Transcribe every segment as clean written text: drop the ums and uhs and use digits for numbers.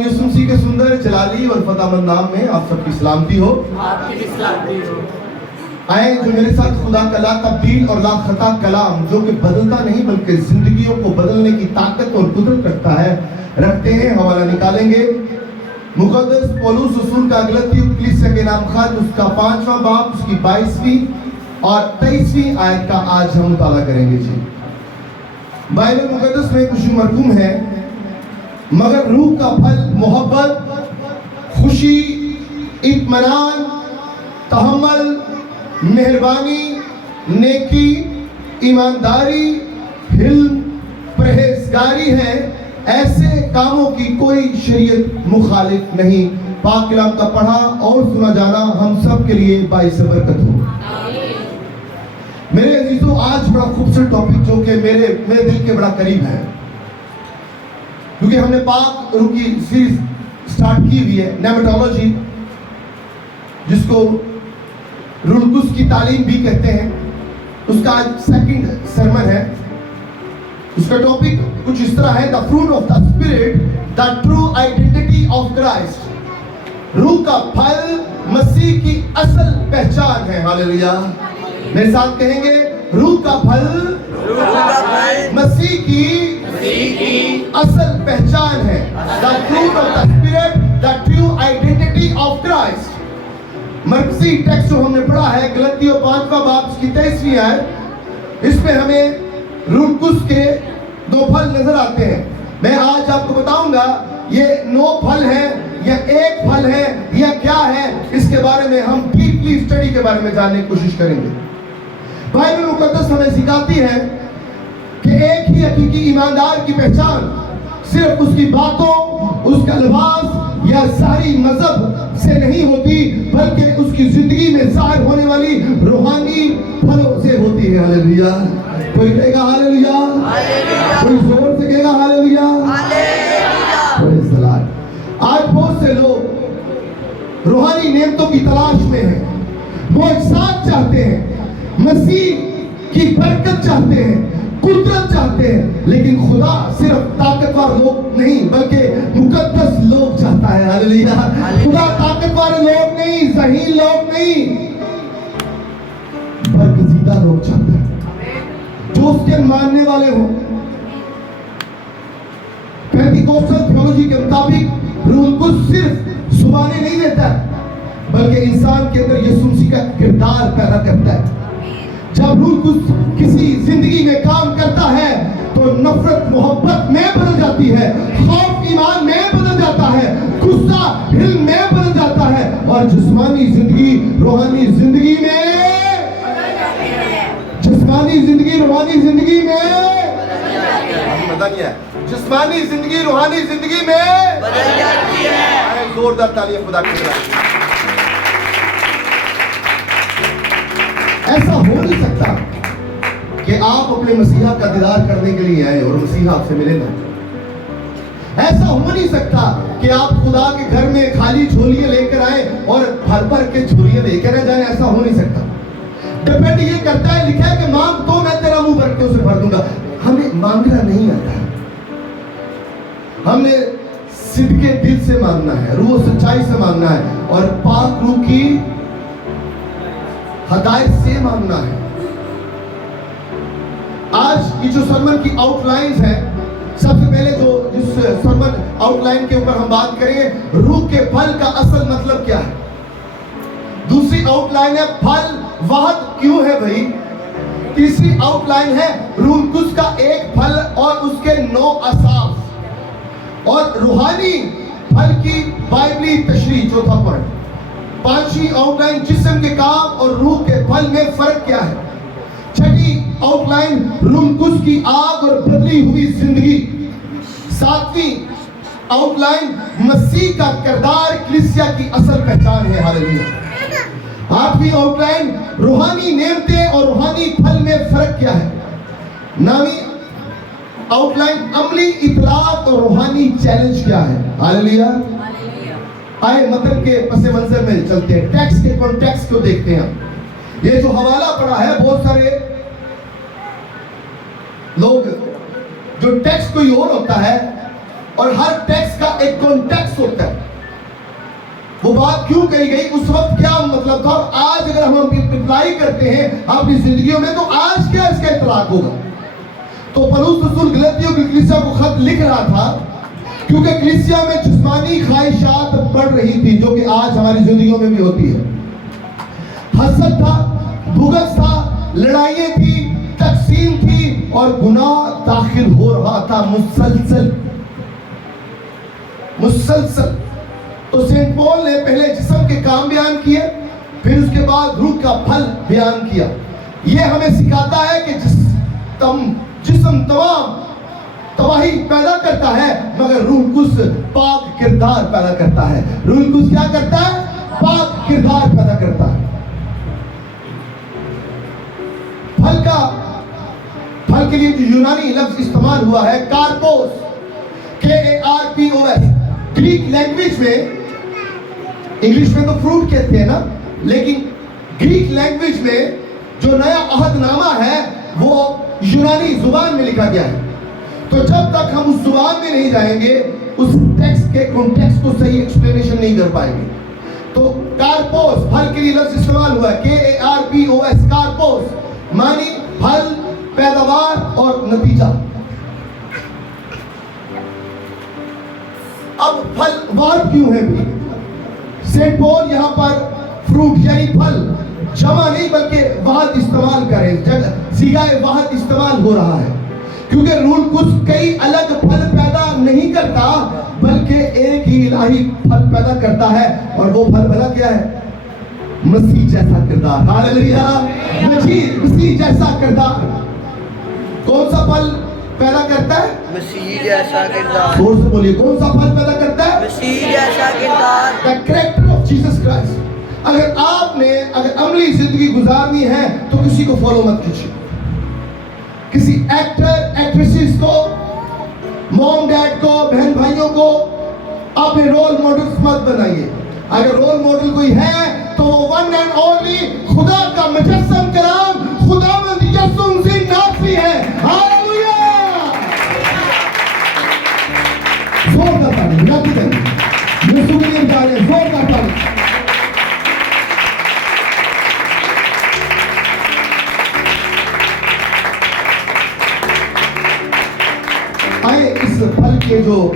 यीशु मसीह के सुंदर जलाली और फतामंद नाम में आप सबकी सलामती हो। आपकी भी सलामती हो। आए जो मेरे साथ खुदा का ला तब्दील और ला खता कलाम जो कि बदलता नहीं बल्कि जिंदगियों को बदलने की ताकत और कुदरत रखता है, रखते हैं। हवाला निकालेंगे मुकद्दस पौलुस रसूल का गलती कलीसिया के नाम खत उसका 5वां बाब उसकी 22वीं और 23वीं आयत का आज हम मुताला करेंगे। जी बाइबल मुकद्दस में कुछ मरकूम है, मगर रूह का फल मोहब्बत, खुशी, इत्मीनान, तहम्मुल, मेहरबानी, नेकी, ईमानदारी, हिल्म, परहेजगारी है। ऐसे कामों की कोई शरीयत मुखालिफ नहीं। पाक कलाम का पढ़ा और सुना जाना हम सब के लिए बाइस बरकत हो। मेरे अजीजों, आज बड़ा खूबसूरत टॉपिक जो कि मेरे दिल के बड़ा करीब है, क्योंकि हमने पाक रूह की सीरीज स्टार्ट की हुई है, नेमेटोलॉजी, जिसको रूह कुद्स की तालीम भी कहते हैं। उसका आज सेकंड सरमन है। उसका टॉपिक कुछ इस तरह है, the fruit of the spirit, the true identity of Christ. रूह का फल मसीह की असल पहचान है। हालेलुया, मेरे साथ कहेंगे, रूह का फल मसीह की असल पहचान है। The fruit of the spirit, the true identity of Christ. मरकजी टेक्स्ट जो हमने पढ़ा है गलतियों 5वां बाब की 23वीं आयत, इसमें हमें रूह कुद्स के 2 फल नजर आते हैं। मैं आज आपको बताऊंगा ये 9 फल है या 1 फल है या क्या है, इसके बारे में हम डीपली स्टडी के बारे में जानने की कोशिश करेंगे। बाइबल मुकद्दस हमें सिखाती है कि एक ही हकीकी ईमानदार की पहचान सिर्फ उसकी बातों, उसका लिबास या सारी मजहब से नहीं होती, बल्कि उसकी जिंदगी में जाहिर होने वाली रूहानी फलों से होती है। हालेलुया, कोई कहेगा हालेलुया, कोई जोर से कहेगा हालेलुया। Praise the Lord. आज बहुत से लोग रूहानी नेमतों की तलाश में हैं, वो एक साथ चाहते हैं, मसीह की बरकत चाहते हैं, कुदरत चाहते हैं, लेकिन खुदा सिर्फ ताकतवर लोग नहीं बल्कि मुकद्दस लोग चाहता है। हालेलुया, खुदा ताकतवर लोग नहीं, ज़हीन लोग नहीं, बरगज़ीदा लोग चाहता है जो उसके मानने वाले हों। पेंटिकोस्टल थियोलॉजी के मुताबिक रूह कुद्स सिर्फ जुबानें नहीं देता है, बल्कि इंसान के अंदर यीशु मसीह का किरदार पैदा करता है। जब रूह कुद्स किसी जिंदगी में काम करता है तो नफरत मोहब्बत में बदल जाती है, खौफ ईमान में बदल जाता है, गुस्सा हिल्म में बदल जाता है, और जिस्मानी जिंदगी रूहानी जिंदगी में, जिस्मानी जिंदगी रूहानी जिंदगी में पता नहीं है, जिस्मानी जिंदगी रूहानी जिंदगी में बदल जाती है। जोरदार तालियां खुदा के लिए। ऐसा हो नहीं सकता कि आप अपने मसीहा का दीदार करने के लिए आए और मसीहा आपसे मिले ना। ऐसा हो नहीं सकता कि आप खुदा के घर में खाली झोलियां लेकर आए और भर भर के झोलियां लेकर न जाए। ऐसा हो नहीं सकता। डिपेंड ये करता है, लिखा है कि मांग तो मैं तेरा मुंह बरकतों से भर दूंगा। हमें मांगना नहीं आता, हमने सिद्के दिल से मांगना है, रूह सच्चाई से मांगना है और पाक रूह की हदायत से मांगना है। आज ये जो सरमन की आउटलाइंस है, सबसे पहले जो जिस सरमन आउटलाइन के ऊपर हम बात करेंगे, रूह के फल का असल मतलब क्या है। दूसरी आउटलाइन है फल वाहद क्यों है भाई। तीसरी आउटलाइन है रूह कुद्स का 1 फल और उसके 9 असाफ, और रूहानी फल की बाइबली तशरीह, चौथा पॉइंट। 5वीं आउटलाइन जिस्म के काम और रूह के फल में फर्क क्या है। 6वीं आउटलाइन रूह कुद्स की आग और बदली हुई जिंदगी। 7वीं आउटलाइन मसीह का किरदार कलीसिया की असल पहचान है। हालेलुया। 8वीं आउटलाइन रूहानी नेमतें और रूहानी फल में फर्क क्या है। 9वीं आउटलाइन अमली इतलात और रूहानी चैलेंज क्या है। हालेलुया। आए मतन के पसे मंजर में चलते हैं, टेक्स्ट के कॉन्टेक्स्ट को देखते हैं। ये जो हवाला पड़ा है, बहुत सारे लोग जो टेक्स्ट कोई और होता है اور ہر ٹیکسٹ کا ایک کانٹیکسٹ ہوتا ہے. وہ بات کیوں کہی گئی, اس وقت کیا مطلب تھا, اور آج اگر ہم اپلائی کرتے ہیں اپنی زندگیوں میں تو آج کیا اس کا اطلاق ہوگا. تو پولس رسول غلاطیوں کی کلیسیا کو خط لکھ رہا تھا کیونکہ کلیسیا میں جسمانی خواہشات بڑھ رہی تھی, جو کہ آج ہماری زندگیوں میں بھی ہوتی ہے. حسد تھا, بغض تھا, لڑائیاں تھی, تقسیم تھی, اور گناہ داخل ہو رہا تھا مسلسل. تو سینٹ پول نے پہلے جسم کے کام بیان کیے, پھر اس کے بعد روح کا پھل بیان کیا. یہ ہمیں سکھاتا ہے کہ جسم تمام تباہی پیدا کرتا ہے, مگر روح القدس پاک کردار پیدا کرتا ہے. روح القدس کیا کرتا ہے؟ پاک کردار پیدا کرتا ہے. پھل کے لیے جو یونانی لفظ استعمال ہوا ہے کارپوس, KARPOS. گریک لینگویج میں, انگلش میں تو فروٹ کہتے ہیں نا, لیکن گریک لینگویج میں جو نیا عہد نامہ ہے وہ یونانی زبان میں لکھا گیا ہے. تو جب تک ہم اس زبان میں نہیں جائیں گے اس ٹیکسٹ کے کانٹیکسٹ کو صحیح ایکسپلینیشن نہیں کر پائیں گے. تو کارپوس پھل کے لیے لفظ استعمال ہوا ہے KARPOS. کارپوس معنی پھل, پیداوار اور نتیجہ. اب پھل وارد کیوں ہے بھی؟ سینٹ پول یہاں پر فروٹ یعنی پھل جمع نہیں بلکہ واحد استعمال کریں, صیغہ واحد استعمال ہو رہا ہے, کیونکہ روح القدس کئی الگ پھل پیدا نہیں کرتا بلکہ ایک ہی الہی پھل پیدا کرتا ہے, اور وہ پھل بھلا کیا ہے؟ مسیح جیسا کردار. ہاللیلویہ, مسیح جیسا کردار. کون سا پھل پیدا کرتا ہے؟ مسیح جیسا کردار. زور سے بولیے, کون سا پھل پیدا کرتا ہے؟ مسیح جیسا کردار. The character of Jesus Christ. اگر آپ نے عملی زندگی گزارنی ہے تو کسی کو فالو مت کیجیے, کسی ایکٹر ایکٹریسز کو, موم ڈیڈ کو, بہن بھائیوں کو اپنے رول ماڈلز مت بنائیے. اگر رول ماڈل کوئی ہے تو وہ ون اینڈ اونلی خدا کا مجسم کلام خداوند یسوع مسیح ناصری ہے. ہاللیلویہ. زور کا تالی بجاتے رہیے, یسوع کے لیے بجائے زور کا تالی. آئے اس پھل کے جو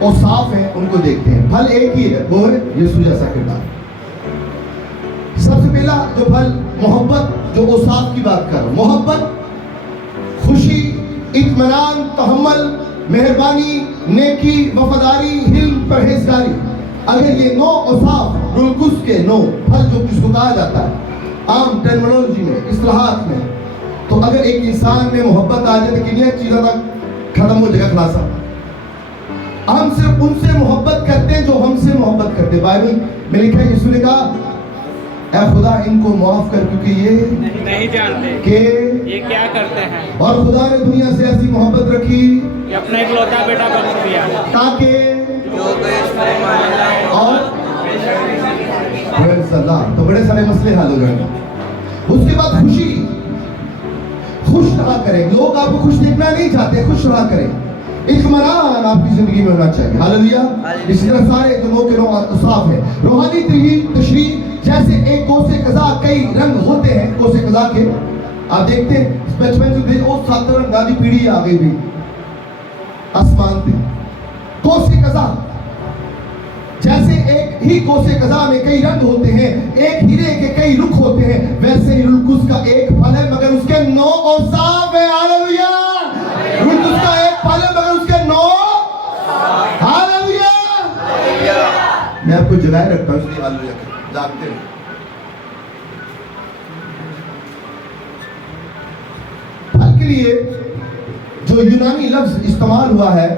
اوصاف ہیں ان کو دیکھتے ہیں. پھل ایک ہی ہے, وہ ہے یسوع جیسا کردار. سب سے پہلا جو پھل محبت, جو اوصاف کی بات کر رہا ہوں, محبت, خوشی, اطمینان, تحمل, مہربانی, نیکی, وفاداری, حلم, پرہیزگاری. اگر یہ 9 اوصاف روح القدس کے 9 پھل جو کس کو کہا جاتا ہے عام ٹرمینالوجی میں, اصطلاحات میں, تو اگر ایک انسان میں محبت آ جائے تو کنیا چیزیں تک ختم ہو جائے گا, خلاصہ. ہم صرف ان سے محبت کرتے ہیں جو ہم سے محبت کرتے. بائبل میں لکھا ہے, یسوع نے کہا اے خدا ان کو معاف کر کیونکہ یہ نہیں جانتے کہ یہ کیا کرتے ہیں. اور خدا نے دنیا سے ایسی محبت رکھی کہ اپنا اکلوتا بیٹا بخش دیا تاکہ جو کہ اس کو مانے اور تو بڑے سارے مسئلے حل ہو گئے. اس کے بعد خوشی, خوش رہا کریں. لوگ آپ کو خوش دیکھنا نہیں چاہتے, خوش رہا کریں. اطمینان آپ کی زندگی میں ہونا چاہیے. ہاللیلویہ. اسی طرح سارے جو 9 کے 9 اوصاف ہیں. روحانی تشریح, جیسے ایک کوسے قضا کئی رنگ ہوتے ہیں کوسے قضا کے. آپ دیکھتے ہیں بچپن سے وہ 7 رنگا دی پیڑھی آ گئی بھی آسمان پہ. کوسے قضا جیسے ایک ہی کوسے قضا میں کئی رنگ ہوتے ہیں, ایک ہیرے کے کئی رخ ہوتے ہیں, ویسے ہی روح القدس کا ایک پھل ہے مگر اس کے 9 اوصاف ہیں. ہاللیلویہ. روح القدس کا ایک پھل ہے مگر اس کے 9. ہاللیلویہ. میں آپ کو جگائے رکھتا ہوں, اس لیے ہاللیلویہ جاگتے ہیں. پھل کے لیے جو یونانی لفظ استعمال ہوا ہے,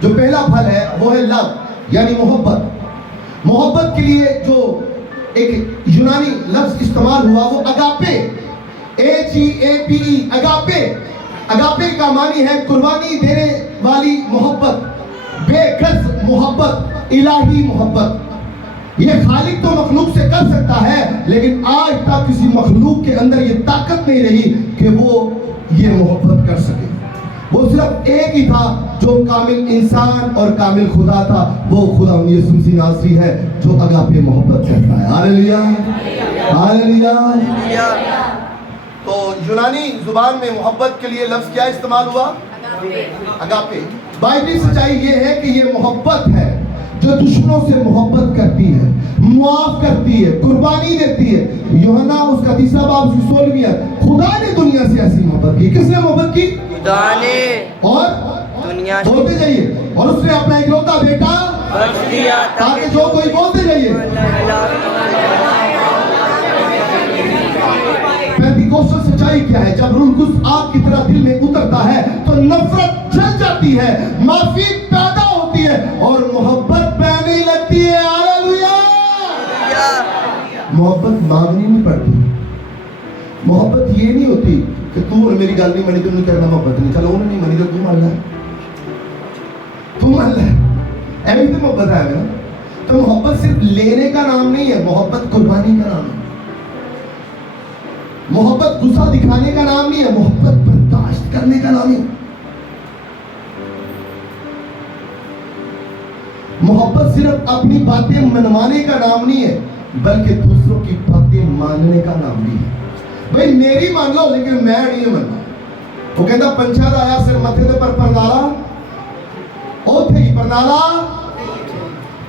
جو پہلا پھل ہے وہ ہے لو یعنی محبت. محبت کے لیے جو ایک یونانی لفظ استعمال ہوا وہ اگاپے, AGAPE, اگاپے. اگاپے کا معنی ہے قربانی دینے والی محبت, بے غرض محبت, الہی محبت. یہ خالق تو مخلوق سے کر سکتا ہے لیکن آج تک کسی مخلوق کے اندر یہ طاقت نہیں رہی کہ وہ یہ محبت کر سکے. وہ صرف ایک ہی تھا जो कामिल इंसान और कामिल खुदा था वो खुदा यीशु मसीह नासरी है जो अगापे मोहब्बत करता है। Hallelujah hallelujah. तो यूनानी जुबान में मोहब्बत के लिए लफ्ज क्या इस्तेमाल हुआ? अगापे। बाइबली सच्चाई ये है कि ये मोहब्बत है जो दुश्मनों से मोहब्बत करती है, मुआफ करती है, कुर्बानी देती है। यूहन्ना उसका 3 बाब उसकी 16वीं आयत। खुदा ने दुनिया से ऐसी मोहब्बत की। किसने मोहब्बत की? खुदा ने और दुनिया से बोलते जाइए, और उसने अपना इकलौता बेटा बख्श दिया ताकि जो कोई बोलते जाइए। पेंटिकोस्टल सच्चाई क्या है? जब रूह कुछ आग की तरह दिल में उतरता है तो नफरत जल जाती है, माफी पैदा होती है और मोहब्बत बहने लगती है। हालेलुया। मोहब्बत मांगनी नहीं पड़ती। मोहब्बत ये नहीं होती कि तू मेरी गल नहीं मनी तो नहीं करना मोहब्बत नहीं। चलो उन्होंने नहीं मनी तो तू मान ले, तू मान ले, ऐसी तो मोहब्बत है ना। तो मोहब्बत सिर्फ लेने का नाम नहीं है, मोहब्बत कुर्बानी का नाम है। मोहब्बत गुस्सा दिखाने का नाम नहीं है, मोहब्बत बर्दाश्त करने का नाम है। मोहब्बत सिर्फ अपनी बातें मनवाने का नाम नहीं है बल्कि दूसरों की बातें मानने का नाम भी है। भाई मेरी मान लो लेकिन मैं नहीं मनना। वो कहता पंछा आया सिर मथे दे पर परनाला ओथे ही परनाला।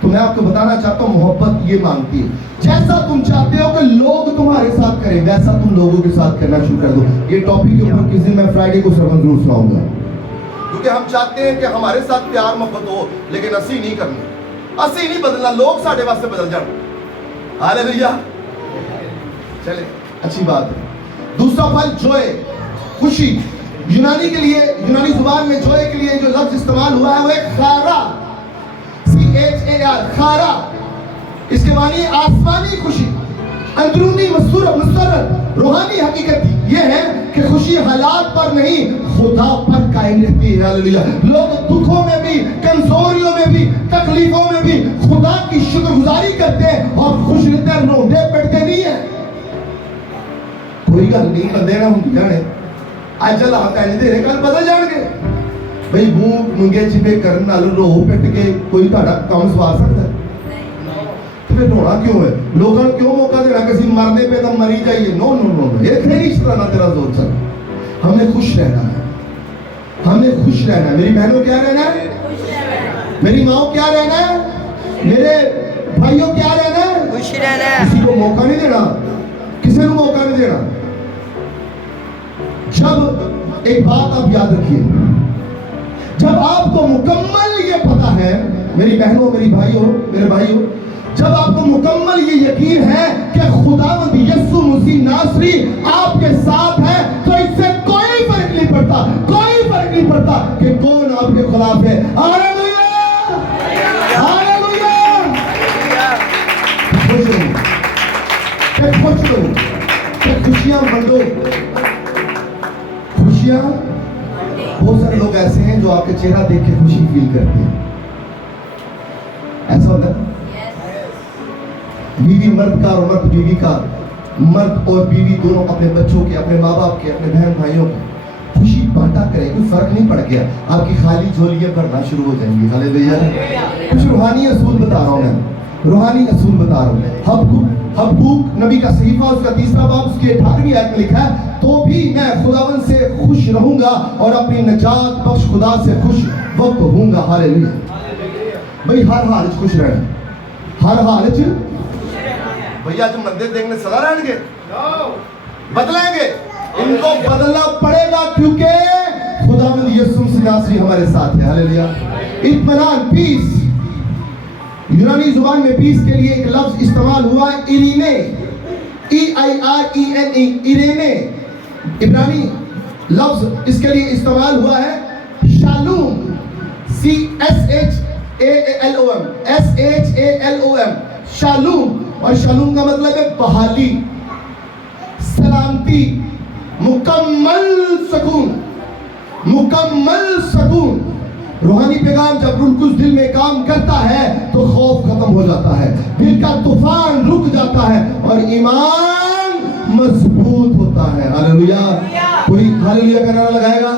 तो मैं आपको बताना चाहता हूं मोहब्बत ये मांगती है जैसा तुम चाहते हो कि लोग तुम्हारे साथ करें वैसा तुम लोगों के साथ करना शुरू कर दो। ये टॉपिक के ऊपर किसी दिन मैं फ्राइडे को सर्मन जरूर सुनाऊंगा, क्योंकि हम चाहते हैं कि हमारे साथ प्यार मोहब्बत हो लेकिन असी नहीं करनी, असी नहीं बदलना, लोग साढ़े वास्ते बदल जान। हालेलुया। चले अच्छी बात है। दूसरा फल जॉय, खुशी। यूनानी के लिए, यूनानी जुबान में जॉय के लिए जो लफ्ज इस्तेमाल हुआ है वो है खारा, CHAR, खारा। इसके मानी आसमानी खुशी, अंदरूनी मसरत, रूहानी हकीकत ये है कि खुशी हालात पर नहीं खुदा पर कायम रहती है। हालेलुया। लोग दुखों में भी, कमजोरियों में भी, तकलीफों में भी खुदा की शुक्रगुजारी करते हैं और खुश रहते हैं, रोंदे पिटते नहीं है। कोई गल नहीं, बंदे ना होंगे जाने अज हालात ऐसे दे कल बदल जाएंगे। भाई मूंह मुंगे चिपे करने नाल रो पिट के कोई ਤੁਹਾਡਾ काम सवार सकता है? तो फिर रोना क्यों है? लोगों क्यों मौका देना किसी मरने पे तो मरी जाइए? नो नो नो नो, ये थे इस तरह ना तेरा जोर चल। हमने खुश रहना है, हमने खुश रहना है। मेरी बहनों क्या रहना है? मेरी माँ क्या रहना है? मेरे भाइयों क्या रहना है? खुश रहना है। किसी को मौका नहीं देना, किसी को मौका नहीं देना। जब एक बात आप याद रखिए, जब आपको मुकम्मल ये पता है, मेरी बहनों, मेरी भाइयों, मेरे भाइयों, जब आपको मुकम्मल ये यकीन है कि खुदावंद यीशु मसीह नासरी आपके साथ है, तो इससे कोई फर्क नहीं पड़ता, कोई फर्क नहीं पड़ता कि कौन आपके खिलाफ है। Hallelujah hallelujah. खुश रहो, खुश रहो, खुशियां बांटो, खुशियां। बहुत सारे लोग ऐसे हैं जो आपके चेहरा देख के खुशी फील करते हैं, ऐसा होता है। बीवी मर्द का और मर्द बीवी का, मर्द और बीवी दोनों अपने बच्चों के, अपने माँ बाप के, अपने बहन भाइयों की खुशी बांटा करें, कोई फर्क नहीं पड़ गया, आपकी खाली झोलियां भरना शुरू हो जाएंगी। हालेलुया। कुछ रूहानी असूल बता रहा हूँ मैं, रूहानी असूल बता रहा हूँ। हबक्कूक नबी का सहीफा उसका 3 बाब उसकी 18वीं आयत में लिखा है, तो भी मैं खुदावन से खुश रहूंगा और अपनी नजात बख्श खुदा से खुश वक्त होऊंगा। हालेलुया। भाई हर हाल च खुश रहना, हर हाल च। भैया जो मंदिर देखने सदा रहेंगे, बदलेंगे, इनको बदलना पड़ेगा क्योंकि खुदावंद यीशु मसीह नासरी हमारे साथ है। हालेलुया। इत्मीनान, पीस। यूनानी जुबान में पीस के लिए एक लफ्ज इस्तेमाल हुआ है इरीने, EIRENE, इरेने। इब्रानी लफ्ज इसके लिए इस्तेमाल हुआ है शालूम, SHALOM, शालूम। और शालूम का मतलब है बहाली, सलामती, मुकम्मल सुकून, मुकम्मल सुकून। रूहानी पैगाम जब रूह कुछ दिल में काम करता है तो खौफ खत्म हो जाता है, दिल का तूफान रुक जाता है और ईमान मजबूत होता है। हालेलुया। कोई हालेलुया का नारा लगाएगा?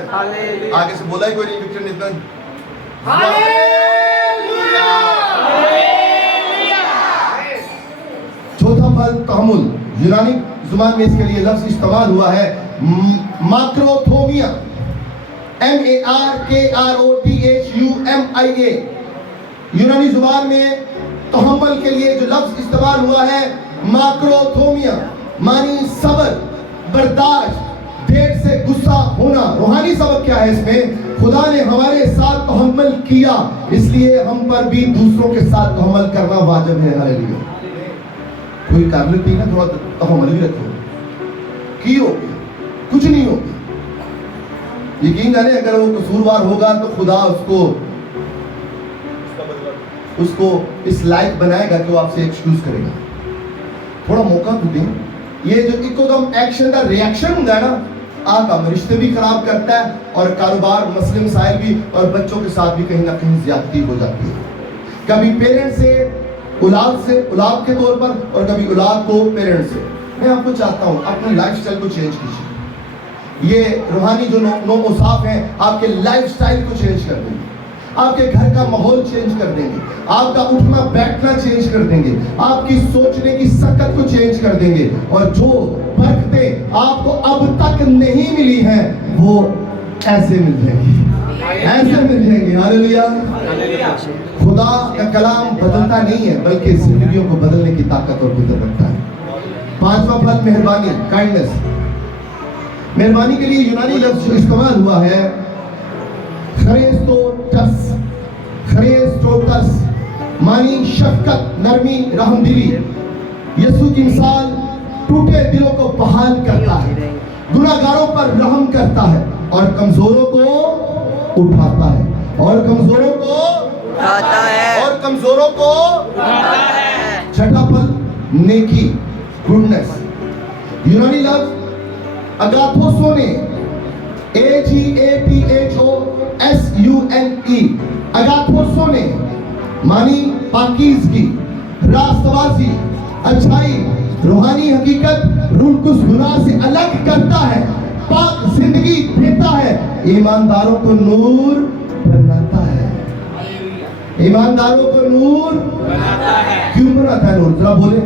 है। हालेलुया। आगे से बोला ही कोई नहीं विक्टर नितन। चौथा फल तहमुल, यूनानी जुबान में इसके लिए लफ्ज इस्तेमाल हुआ है माक्रोथोमिया, MARKROTHUMIA। यूनानी जुबान में तहम्मुल के लिए जो लफ्ज इस्तेमाल हुआ है माक्रोथोमिया, मानी सब्र, बर्दाश्त, देर से गुस्सा होना। रूहानी सबक क्या है इसमें? खुदा ने हमारे साथ तहम्मुल किया, इसलिए हम पर भी दूसरों के साथ तहम्मुल करना वाजिब है। हालेलुया। कोई कर लेती ना, थोड़ा तहम्मुल भी रखो, की होगी कुछ नहीं होगी। यकीन जाने अगर वो कसूरवार होगा तो खुदा उसको इस लायक बनाएगा कि वो आपसे एक्सक्यूज करेगा। थोड़ा मौका तो दें। ये जो इकोदम एक्शन का रिएक्शन होता है ना, काम रिश्ते भी खराब करता है और कारोबार, मसले मसाइल भी, और बच्चों के साथ भी कहीं ना कहीं ज्यादती हो जाती है। कभी पेरेंट्स से औलाद के तौर पर, और कभी औलाद को पेरेंट्स से। मैं आपको चाहता हूँ अपनी लाइफस्टाइल को चेंज कीजिए। ये रूहानी जो नौमोसाफ हैं आपके लाइफस्टाइल को चेंज कर देंगे, आपके घर का माहौल चेंज कर देंगे, आपका उठना बैठना चेंज कर देंगे, आपकी सोचने की सकत को चेंज कर देंगे, और जो बरकतें आपको अब तक नहीं मिली हैं वो ऐसे मिल जाएंगी, ऐसे मिल जाएंगे। हालेलुया। खुदा का कलाम बदलता नहीं है, बल्कि जिंदगियों को बदलने की ताकत और कुदरत रखता है। पांचवा फल मेहरबानी, काइंडनेस। मेहरबानी के लिए यूनानी लफ्ज जो इस्तेमाल हुआ है खरेस्तोटस, मानी शफकत, नरमी, रहमदिली। यीशु की मिसाल टूटे दिलों को बहाल करता है, गुनाहगारों पर रहम करता है, और कमजोरों को उठाता है, और कमजोरों को उठाता है, और कमजोरों को उठाता है। छठा फल नेकी, गुडनेस। यूनानी लफ्ज अगाथोसोने, AGATHOSUNE, अगाथोसोने, मानी पाकीज़गी, रास्तबाजी, अच्छाई, रूहानी हकीकत, रूह को गुनाह से अलग करता है, पाक जिंदगी देता है, ईमानदारों को नूर बनाता है, ईमानदारों को नूर बनाता है। क्यों बनाता है नूर? जरा बोले,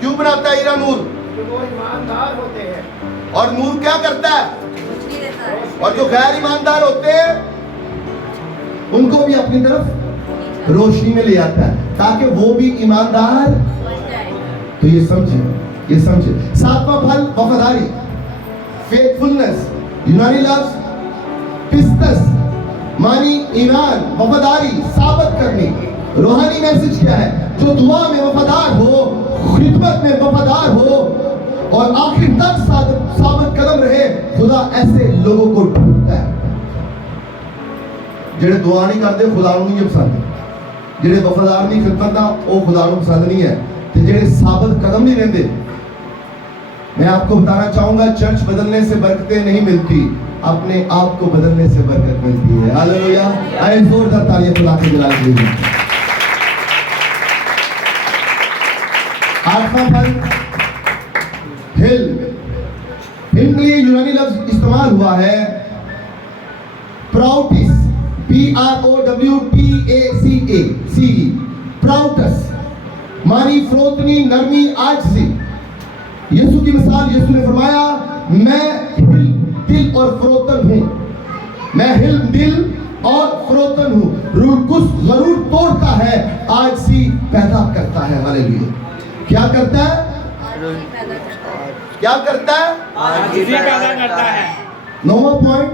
क्यों बनाता है नूर? वो ईमानदार होते हैं। और नूर क्या करता है? और जो गैर ईमानदार होते हैं उनको भी अपनी तरफ रोशनी में ले आता है, ताकि वो भी ईमानदार। तो ये समझे। सातवां फल वफादारी, फेथफुलनेस। यूनानी लफ्ज पिस्तस, मानी ईमान, वफादारी साबित करनी। रूहानी मैसेज क्या है? जो दुआ में वफादार हो, खिदमत में वफादार हो, और आखिर तक साबित कदम रहे, खुदा ऐसे लोगों को ढूंढता है। जेड़े दुआ नहीं करते खुदा नूं नहीं पसंद, जेड़े वफादार नहीं खिदमत ना वो खुदा नूं पसंद नहीं है, ते जेड़े साबित कदम नहीं रहते। मैं आपको बताना चाहूंगा, चर्च बदलने से बरकतें नहीं मिलती, अपने आप को बदलने से बरकत मिलती है। हालेलुया। आए जोरदार तालियां खुदा के जलाल के लिए। आठवां फल हिल्म के लिए यूनानी लफ्ज इस्तेमाल हुआ है प्राउटिस, PROWTACE, प्राउटस, मानी फरोतनी, नरमी, आजिज़ी। यीशु की मिसाल, यीशु ने फरमाया मैं हिल्म दिल और फरोतन हूं, मैं हिल्म दिल और फरोतन हूं। रूह कुछ जरूर तोड़ता है, आजिज़ी पैदा करता है। हालेलुया। क्या करता है? क्या करता है? आजिज़ी पैदा करता है। नौवां पॉइंट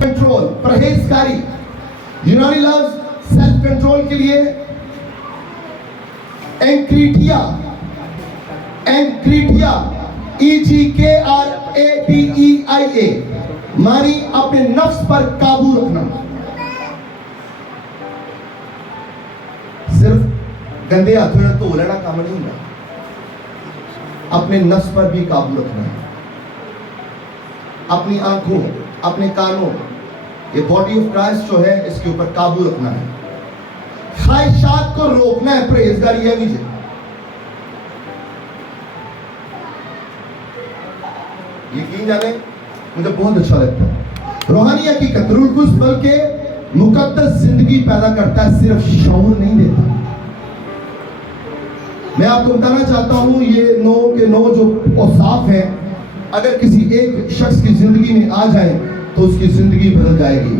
कंट्रोल, परहेजगारी। यूनानी लफ्ज सेल्फ कंट्रोल के लिए एंक्रीटिया, EGKRATEIA, मानी अपने नफ्स पर काबू रखना। सिर्फ गंदे हाथों में धो लेना काम नहीं होगा, अपने नफ्स पर भी काबू रखना है। अपनी आंखों, अपने कानों, ये बॉडी ऑफ क्राइस्ट जो है इसके ऊपर काबू रखना है। ख्वाहिशात को रोकना है, परहेजगारी है मुझे। यकीन जाने मुझे बहुत अच्छा लगता है। रूहानी हकीकत, रूह कुद्स बल्कि मुकद्दस जिंदगी पैदा करता है, सिर्फ शऊर नहीं देता। मैं आपको बताना चाहता हूं ये 9 के 9 जो औसाफ हैं, अगर किसी एक शख्स की जिंदगी में आ जाए तो उसकी जिंदगी बदल जाएगी।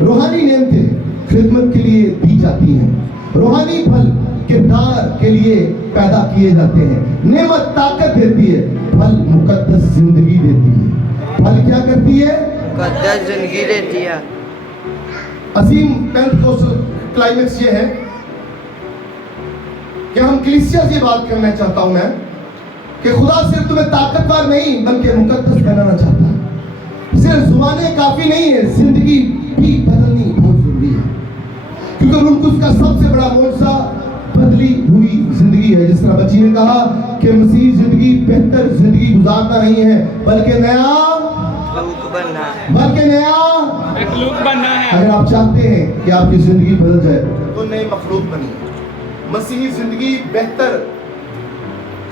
रूहानी नेमतें खिदमत के लिए दी जाती हैं, रूहानी फल किरदार के लिए पैदा किए जाते हैं। नेमत ताकत देती है, फल मुकद्दस जिंदगी देती है। फल क्या करती है? मुकद्दस जिंदगी देती है। अजीम पेंटेकोस्टल क्लाइमेक्स ये है कि हम कलीसिया से बात करना चाहता हूं मैं कि खुदा सिर्फ तुम्हें ताकतवर नहीं बल्कि मुकद्दस बनाना चाहता है। सिर्फ जुबानें काफी नहीं है, जिंदगी भी बदलनी बहुत जरूरी है, क्योंकि रूह कुद्स का सबसे बड़ा मौजज़ा बदली हुई जिंदगी है। जिस तरह बच्ची ने कहा कि मसीह जिंदगी बेहतर जिंदगी गुजारना नहीं है बल्कि नया मखलूक बनना है। बल्कि नया मखलूक बनना है। अगर आप चाहते हैं कि आपकी जिंदगी बदल जाए तो नए मखलूक बनिए। मसीही जिंदगी बेहतर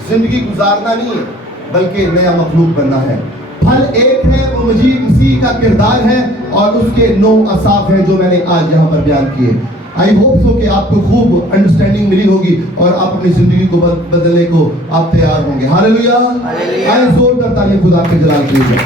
जिंदगी गुजारना नहीं है बल्कि नया मखलूक बनना है। फल एक है, वो मसीह का किरदार है और उसके 9 असाफ हैं जो मैंने आज यहाँ पर बयान किए। आई होप सो कि आपको खूब अंडरस्टैंडिंग मिली होगी और आप अपनी जिंदगी को बदलने को आप तैयार होंगे। हालेलुया। हालेलुया। आए जोरदार तालियां खुदा के जलाल के लिए।